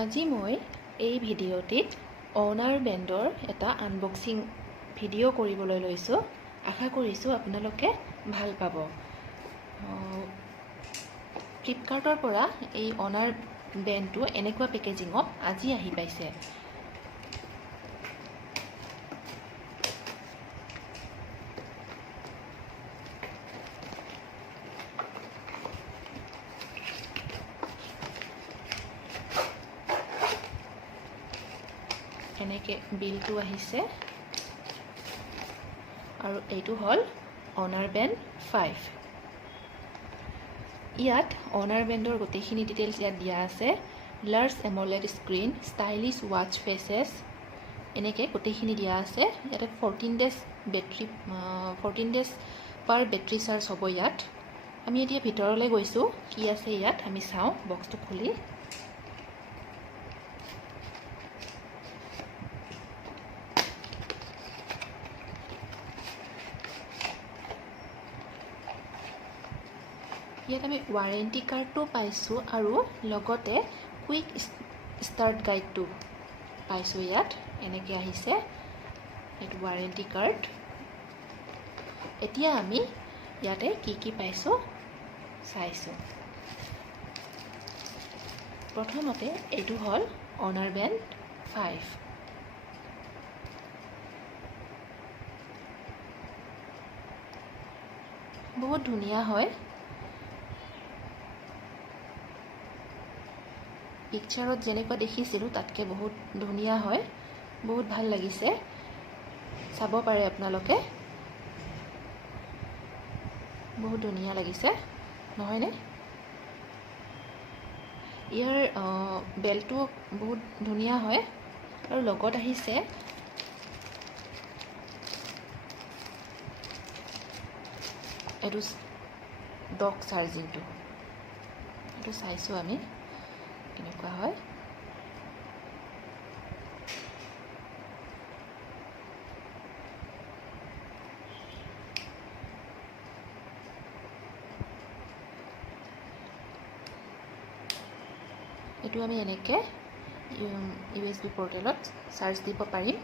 আজি মই এই ভিডিঅ'টিত অনাৰ বেণ্ডৰ এটা আনবক্সিং ভিডিঅ' কৰিবলৈ লৈছোঁ। আশা কৰিছোঁ আপোনালোকে ভাল পাব। ফ্লিপকাৰ্টৰ পৰা এই অনাৰ বেণ্ডটো এনেকুৱা পেকেজিঙত আজি আহি পাইছে। এনেকৈ বিলটো আহিছে আৰু এইটো হ'ল অনাৰ বেণ্ড 5। ইয়াত অনাৰ বেণ্ডৰ গোটেইখিনি ডিটেইলছ ইয়াত দিয়া আছে। Large AMOLED screen, stylish watch faces, এনেকৈ গোটেইখিনি দিয়া আছে। ইয়াতে 14 ডেজ পাৰ বেটৰী চাৰ্জ হ'ব ইয়াত। আমি এতিয়া ভিতৰলৈ গৈছোঁ, কি আছে ইয়াত আমি চাওঁ বক্সটো খুলি। ইয়াত আমি ৱাৰেণ্টি কাৰ্ডটো পাইছোঁ আৰু লগতে কুইক ষ্টাৰ্ট গাইডটো পাইছোঁ। ইয়াত এনেকৈ আহিছে এইটো ৱাৰেণ্টি কাৰ্ড। এতিয়া আমি ইয়াতে কি পাইছোঁ চাইছোঁ। প্ৰথমতে এইটো হ'ল অনাৰ বেণ্ড 5। বহুত ধুনীয়া হয়। পিকচাৰত যেনেকুৱা দেখিছিলোঁ তাতকৈ বহুত ধুনীয়া হয়, বহুত ভাল লাগিছে। চাব পাৰে আপোনালোকে, বহুত ধুনীয়া লাগিছে নহয়নে? ইয়াৰ বেল্টটো বহুত ধুনীয়া হয় আৰু লগত আহিছে এইটো ডক চাৰ্জিংটো। এইটো চাইছোঁ আমি কেনেকুৱা হয়। এইটো আমি এনেকৈ USB পৰ্টেলত চাৰ্জ দিব পাৰিম।